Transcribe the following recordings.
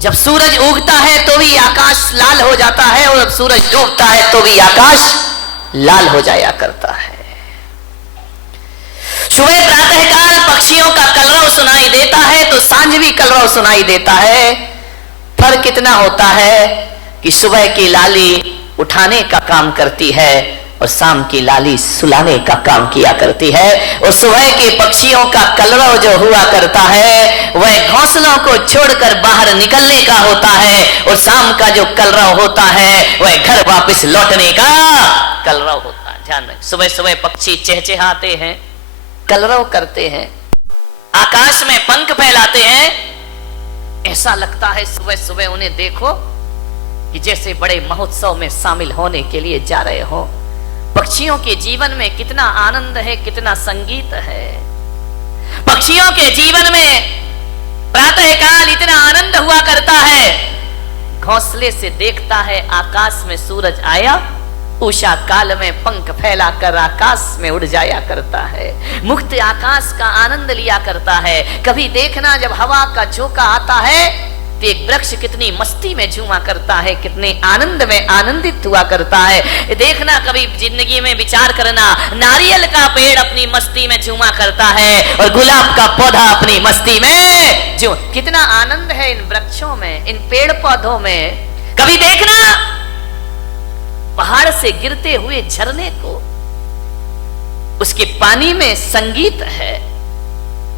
जब सूरज उगता है तो भी आकाश लाल हो जाता है और जब सूरज डूबता है तो भी आकाश लाल हो जाया करता है। सुबह प्रातःकाल पक्षियों का कलरव सुनाई देता है तो सांझ भी कलरव सुनाई देता है। फर्क कितना होता है कि सुबह की लाली उठाने का काम करती है और शाम की लाली सुलाने का काम किया करती है। और सुबह के पक्षियों का कलरव जो हुआ करता है वह घोंसलों को छोड़कर बाहर निकलने का होता है और शाम का जो कलरव होता है वह घर वापस लौटने का कलरव होता है। ध्यान रखें, सुबह सुबह पक्षी चहचहाते हैं, कलरव करते हैं, आकाश में पंख फैलाते हैं। ऐसा लगता है सुबह सुबह उन्हें देखो कि जैसे बड़े महोत्सव में शामिल होने के लिए जा रहे हो। पक्षियों के जीवन में कितना आनंद है, कितना संगीत है। पक्षियों के जीवन में प्रातःकाल इतना आनंद हुआ करता है। घोंसले से देखता है आकाश में सूरज आया, उषा काल में पंख फैलाकर आकाश में उड़ जाया करता है, मुक्त आकाश का आनंद लिया करता है। कभी देखना जब हवा का झोंका आता है तो एक वृक्ष कितनी मस्ती में झूमा करता है, कितने आनंद में आनंदित हुआ करता है। देखना कभी जिंदगी में विचार करना, नारियल का पेड़ अपनी मस्ती में झूमा करता है और गुलाब का पौधा अपनी मस्ती में जो कितना आनंद है इन वृक्षों में, इन पेड़ पौधों में। कभी देखना पहाड़ से गिरते हुए झरने को, उसके पानी में संगीत है,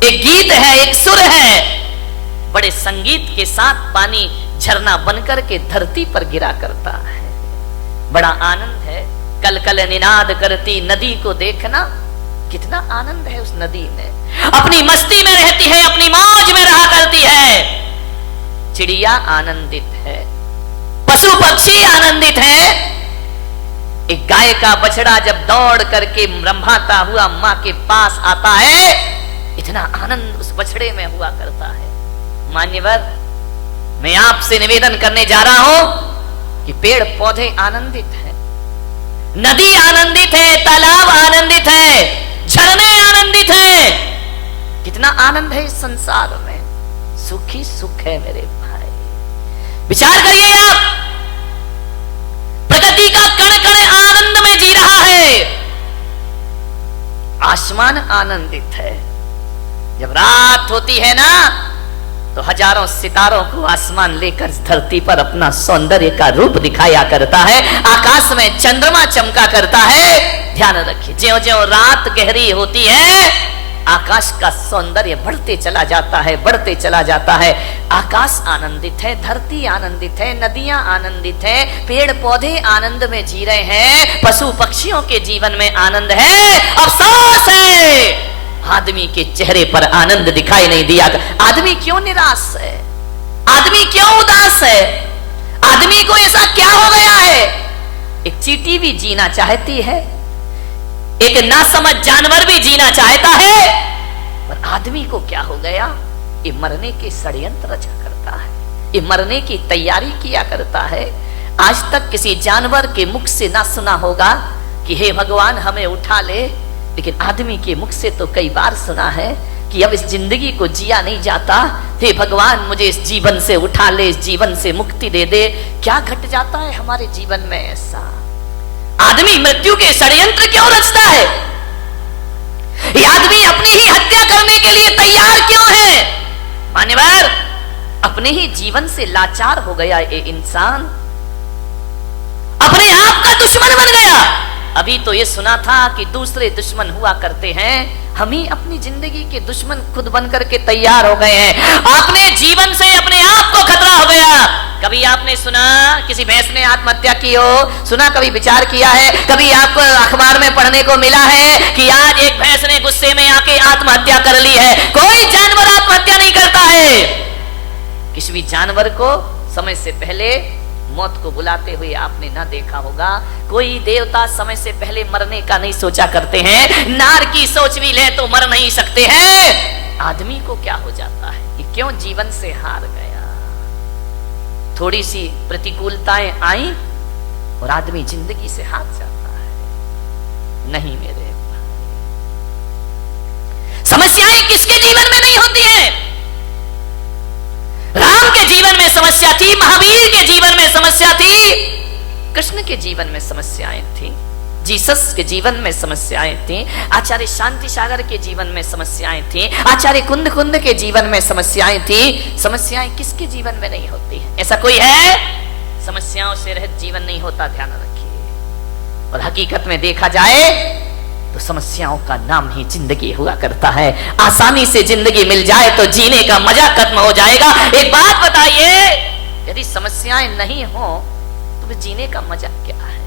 एक गीत है, एक सुर है। बड़े संगीत के साथ पानी झरना बनकर के धरती पर गिरा करता है, बड़ा आनंद है। कल कल निनाद करती नदी को देखना, कितना आनंद है उस नदी में, अपनी मस्ती में रहती है, अपनी मौज में रहा करती है। चिड़िया आनंदित है, पशु पक्षी आनंदित है। एक गाय का बछड़ा जब दौड़ करके रंभाता हुआ मां के पास आता है, इतना आनंद उस बछड़े में हुआ करता है। मान्यवर, मैं आपसे निवेदन करने जा रहा हूं कि पेड़ पौधे आनंदित हैं, नदी आनंदित है, तालाब आनंदित है, झरने आनंदित हैं। कितना आनंद है इस संसार में, सुखी सुख है मेरे भाई। विचार करिए आप, प्रकृति का कण कण आनंद में जी रहा है। आसमान आनंदित है, जब रात होती है ना तो हजारों सितारों को आसमान लेकर धरती पर अपना सौंदर्य का रूप दिखाया करता है, आकाश में चंद्रमा चमका करता है। ध्यान रखिए, ज्यों ज्यों रात गहरी होती है आकाश का सौंदर्य बढ़ते चला जाता है, बढ़ते चला जाता है। आकाश आनंदित है, धरती आनंदित है, नदियां आनंदित है, पेड़ पौधे आनंद में जी रहे हैं, पशु पक्षियों के जीवन में आनंद है। अफसोस है आदमी के चेहरे पर आनंद दिखाई नहीं दिया। आदमी क्यों निराश है, आदमी क्यों उदास है, आदमी को ऐसा क्या हो गया है? एक चींटी भी जीना चाहती है, एक नासमझ जानवर भी जीना चाहता है, पर आदमी को क्या हो गया? ये मरने के षड्यंत्र रचा करता है, ये मरने की तैयारी किया करता है। आज तक किसी जानवर के मुख से ना सुना होगा कि हे भगवान हमें उठा ले, लेकिन आदमी के मुख से तो कई बार सुना है कि अब इस जिंदगी को जिया नहीं जाता, हे भगवान मुझे इस जीवन से उठा ले, इस जीवन से मुक्ति दे दे। क्या घट जाता है हमारे जीवन में ऐसा? आदमी मृत्यु के षड्यंत्र क्यों रचता है? ये आदमी अपनी ही हत्या करने के लिए तैयार क्यों है? मान्यवर, अपने ही जीवन से लाचार हो गया ये इंसान, अपने आप का दुश्मन बन गया। अभी तो ये सुना था कि दूसरे दुश्मन हुआ करते हैं, हम ही अपनी जिंदगी के दुश्मन खुद बनकर के तैयार हो गए हैं। अपने जीवन से अपने आप को खतरा हो गया। कभी आपने सुना किसी भैंस ने आत्महत्या की हो? सुना? कभी विचार किया है? कभी आपको अखबार में पढ़ने को मिला है कि आज एक भैंस ने गुस्से में आके आत्महत्या कर ली है? कोई जानवर आत्महत्या नहीं करता है। किसी भी जानवर को समय से पहले मौत को बुलाते हुए आपने ना देखा होगा। कोई देवता समय से पहले मरने का नहीं सोचा करते हैं। नार की सोच भी ले तो मर नहीं सकते हैं। आदमी को क्या हो जाता है कि क्यों जीवन से हार गया? थोड़ी सी प्रतिकूलताएं आई और आदमी जिंदगी से हार जाता है। नहीं मेरे भाई, समस्याएं किसके जीवन में नहीं होती हैं? राम के जीवन में समस्या समस्या थी, कृष्ण के जीवन में समस्याएं थी, जीसस के जीवन में समस्याएं थी, आचार्य शांति सागर के जीवन में समस्याएं थी, आचार्य कुंद कुंद के जीवन में समस्याएं थी। समस्याएं किसके जीवन में नहीं होती है? ऐसा कोई है? समस्याओं से रहित जीवन नहीं होता, ध्यान रखिए। और हकीकत में देखा जाए तो समस्याओं का नाम ही जिंदगी हुआ करता है। आसानी से जिंदगी मिल जाए तो जीने का मजा खत्म हो जाएगा। एक बात बताइए, यदि समस्याएं नहीं हो तो फिर जीने का मजा क्या है?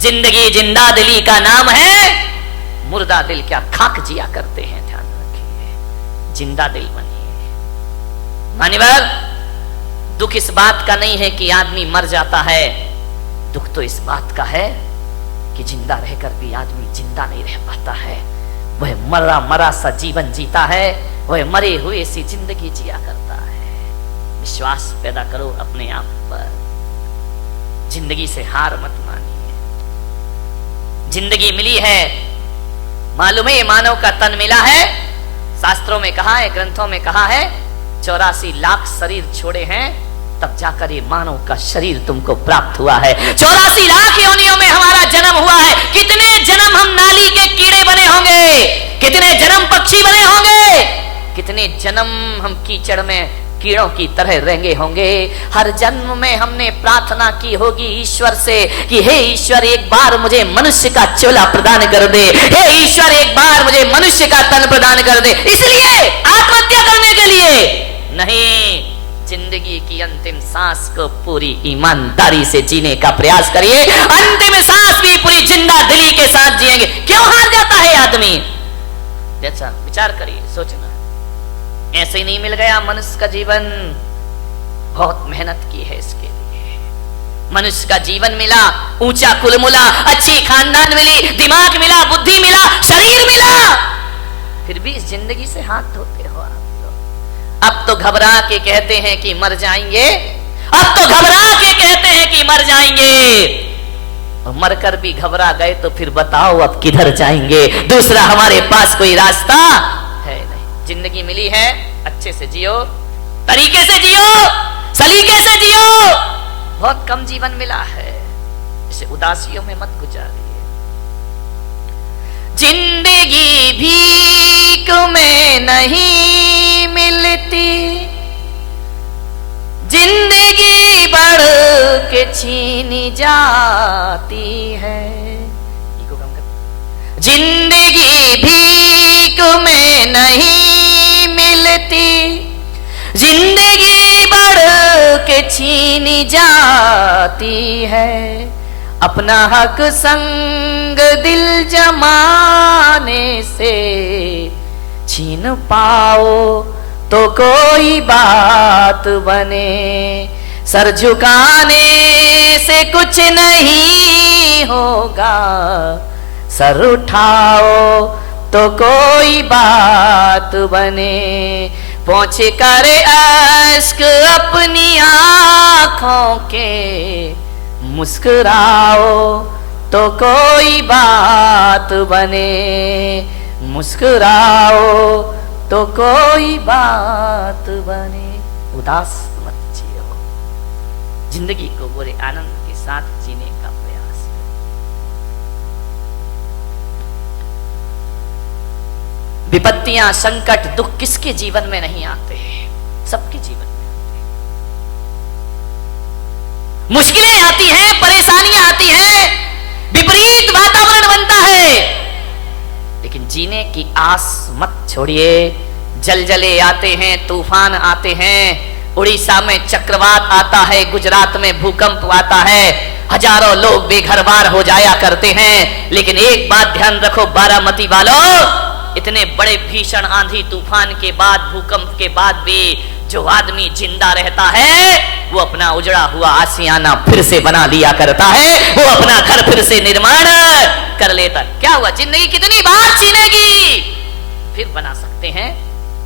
जिंदगी जिंदा दिली का नाम है, मुर्दा दिल क्या खाक जिया करते हैं। ध्यान रखिए, जिंदा दिल बनिए। मान्यवर, दुख इस बात का नहीं है कि आदमी मर जाता है, दुख तो इस बात का है कि जिंदा रहकर भी आदमी जिंदा नहीं रह पाता है। वह मरा मरा सा जीवन जीता है, वह मरे हुए सी जिंदगी जिया करता है। विश्वास पैदा करो अपने आप पर, जिंदगी से हार मत मानिए। जिंदगी मिली है, मालूम है ये मानव का तन मिला है। शास्त्रों में कहा है, ग्रंथों में कहा है, 84 लाख शरीर छोड़े हैं तब जाकर ये मानव का शरीर तुमको प्राप्त हुआ है। 84 लाख योनियों में हमारा जन्म हुआ है। कितने जन्म हम नाली के कीड़े बने होंगे, कितने जन्म पक्षी बने होंगे, कितने जन्म हम कीचड़ में कीड़ों की तरह रहेंगे होंगे। हर जन्म में हमने प्रार्थना की होगी ईश्वर से कि हे ईश्वर, एक बार मुझे मनुष्य का चोला प्रदान कर दे, हे ईश्वर एक बार मुझे मनुष्य का तन प्रदान कर दे। इसलिए आत्महत्या करने के लिए नहीं, जिंदगी की अंतिम सांस को पूरी ईमानदारी से जीने का प्रयास करिए। अंतिम सांस भी पूरी जिंदा दिली के साथ जिएंगे। क्यों हार जाता है आदमी? अच्छा विचार करिए, सोचना। ऐसे ही नहीं मिल गया मनुष्य का जीवन, बहुत मेहनत की है इसके लिए। मनुष्य का जीवन मिला, ऊंचा कुल मिला, अच्छी खानदान मिली, दिमाग मिला, बुद्धि मिला, शरीर मिला, फिर भी इस जिंदगी से हाथ धोते हो आप। अब तो घबरा के कहते हैं कि मर जाएंगे, अब तो घबरा के कहते हैं कि मर जाएंगे। और मरकर भी घबरा गए तो फिर बताओ अब किधर जाएंगे? दूसरा हमारे पास कोई रास्ता है नहीं। जिंदगी मिली है, अच्छे से जियो, तरीके से जियो, सलीके से जियो। बहुत कम जीवन मिला है, इसे उदासियों में मत गुजारिए। जिंदगी भीख में नहीं मिलती, जिंदगी बढ़ के छीनी जाती है। जिंदगी भीख में नहीं मिलती, जिंदगी बढ़ के छीनी जाती है। अपना हक संग दिल जमाने से छीन पाओ तो कोई बात बने। सर झुकाने से कुछ नहीं होगा, सर उठाओ तो कोई बात बने। पोंछ कर अश्क अपनी आंखों के, मुस्कुराओ तो कोई बात बने। मुस्कुराओ तो कोई बात बने। उदास मत जियो, जिंदगी को पूरे आनंद के साथ जीने का प्रयास करो। विपत्तियां, संकट, दुख किसके जीवन में नहीं आते हैं? सबके जीवन में आते हैं। मुश्किलें आती हैं, परेशानियां आती हैं, विपरीत वातावरण बनता है, लेकिन जीने की आस मत छोड़िए। जलजले आते हैं, तूफान आते हैं, उड़ीसा में चक्रवात आता है, गुजरात में भूकंप आता है, हजारों लोग बेघर-बार हो जाया करते हैं। लेकिन एक बात ध्यान रखो बारामती वालों, इतने बड़े भीषण आंधी तूफान के बाद, भूकंप के बाद भी जो आदमी जिंदा रहता है वो अपना उजड़ा हुआ आशियाना फिर से बना लिया करता है, वो अपना घर फिर से निर्माण कर लेता। क्या हुआ? जिंदगी कितनी बार छीनेगी, फिर बना सकते हैं।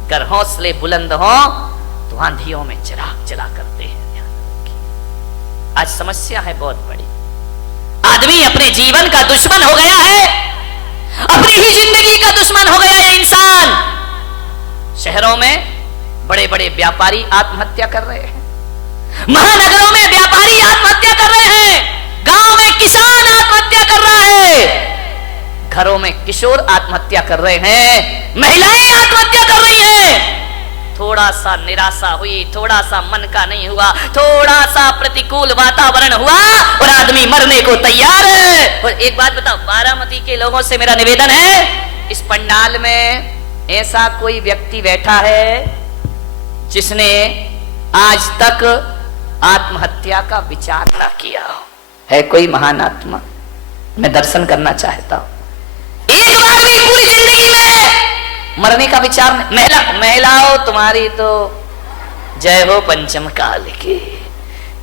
अगर हौसले बुलंद हो तो आंधियों में चिराग जला करते हैं। आज समस्या है बहुत बड़ी, आदमी अपने जीवन का दुश्मन हो गया है, अपनी ही जिंदगी का दुश्मन हो गया है इंसान। शहरों में बड़े बड़े व्यापारी आत्महत्या कर रहे हैं, महानगरों में व्यापारी आत्महत्या कर रहे हैं, गांव में किसान आत्महत्या कर रहा है, घरों में किशोर आत्महत्या कर रहे हैं, महिलाएं आत्महत्या कर रही हैं। थोड़ा सा निराशा हुई, थोड़ा सा मन का नहीं हुआ, थोड़ा सा प्रतिकूल वातावरण हुआ और आदमी मरने को तैयार है। और एक बात बताओ, बारामती के लोगों से मेरा निवेदन है, इस पंडाल में ऐसा कोई व्यक्ति बैठा है जिसने आज तक आत्महत्या का विचार ना किया हो? है कोई महान आत्मा? मैं दर्शन करना चाहता हूं। एक बार भी पूरी जिंदगी में मरने का विचार नहीं। महिलाओं तुम्हारी तो जय हो पंचम काल की,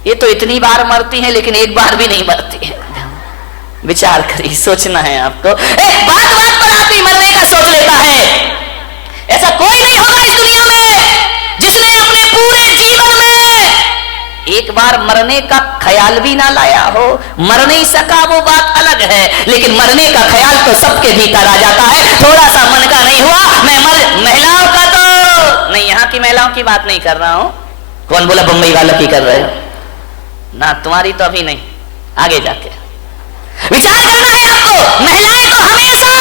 ये तो इतनी बार मरती हैं लेकिन एक बार भी नहीं मरती है। विचार करिए, सोचना है आपको। बात बात पर आदमी मरने का सोच लेता है। ऐसा कोई नहीं होगा इस दुनिया में जिसने अपने पूरे जीवन में एक बार मरने का ख्याल भी ना लाया हो। मर नहीं सका वो बात अलग है, लेकिन मरने का ख्याल तो सबके भीतर आ जाता है। थोड़ा सा मन का नहीं हुआ, मैं महिलाओं का तो नहीं, यहाँ की महिलाओं की बात नहीं कर रहा हूं। कौन बोला बंबई वालों की कर रहे हो? ना, तुम्हारी तो अभी नहीं, आगे जाके विचार करना है आपको। महिलाएं तो हमेशा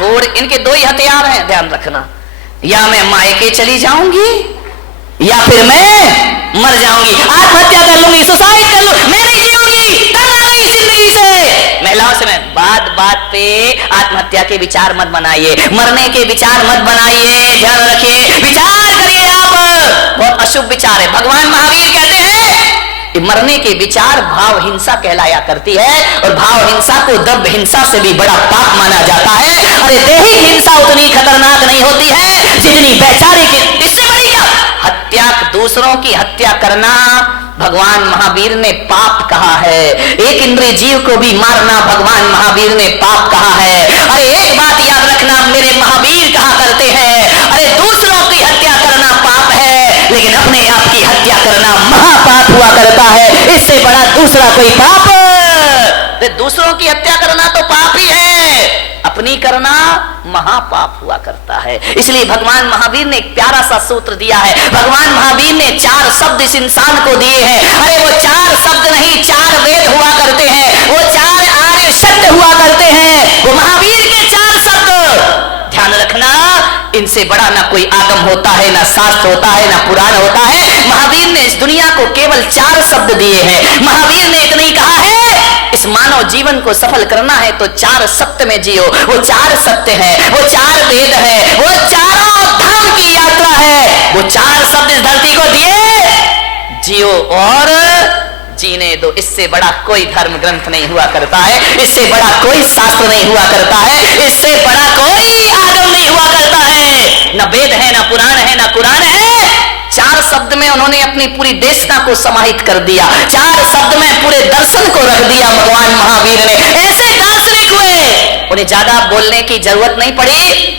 थोड़े, इनके दो ही हथियार हैं, ध्यान रखना, या मैं मायके चली जाऊंगी या फिर मैं मर जाऊंगी, आत्महत्या कर लूंगी, सुसाइड कर लूंगी, मैं नहीं जीऊंगी, तंग आ गई जिंदगी से। महिलाओं से मैं बात बात पे आत्महत्या के विचार मत बनाइए, मरने के विचार मत बनाइए, ध्यान रखिए, विचार करिए आप। बहुत अशुभ विचार है। भगवान महावीर कहते हैं कि मरने के विचार भाव हिंसा कहलाया करती है, और भाव हिंसा को द्रव्य हिंसा से भी बड़ा पाप माना जाता है। अरे देही हिंसा उतनी खतरनाक नहीं होती है जितनी वैचारिक। इससे बड़ी क्या हत्या, दूसरों की हत्या करना भगवान महावीर ने पाप कहा है। एक इंद्रिय जीव को भी मारना भगवान महावीर ने पाप कहा है। अरे एक बात याद रखना, मेरे महावीर कहा करते हैं, अरे दूसरों की हत्या करना पाप है, लेकिन अपने आप की हत्या करना महापाप हुआ करता है। इससे बड़ा दूसरा कोई पाप, दूसरों की हत्या करना तो पाप ही है, अपनी करना महापाप हुआ करता है। इसलिए भगवान महावीर ने एक प्यारा सा सूत्र दिया है। भगवान महावीर ने 4 शब्द इस इंसान को दिए हैं। अरे वो 4 शब्द नहीं, 4 वेद हुआ करते हैं, वो 4 आर्य शब्द हुआ करते हैं, वो महावीर के 4 शब्द। ध्यान रखना, इनसे बड़ा ना कोई आगम होता है, ना शास्त्र होता है, ना पुराण होता है। महावीर ने इस दुनिया को केवल 4 शब्द दिए हैं। महावीर ने इतना ही कहा है, इस मानव जीवन को सफल करना है तो 4 सत्य में जियो। वो 4 सत्य है, वो 4 वेद है, वो चारों धाम की यात्रा है। वो 4 शब्द इस धरती को दिए, जियो और जीने दो। इससे बड़ा कोई धर्म ग्रंथ नहीं हुआ करता है, इससे बड़ा कोई शास्त्र नहीं हुआ करता है, इससे बड़ा कोई आगम नहीं हुआ करता है। न वेद है, न पुराण है, न कुरान है। 4 शब्द में उन्होंने अपनी पूरी देशना को समाहित कर दिया। 4 शब्द में पूरे दर्शन को रख दिया भगवान महावीर ने। ऐसे दार्शनिक हुए, उन्हें ज्यादा बोलने की जरूरत नहीं पड़ी।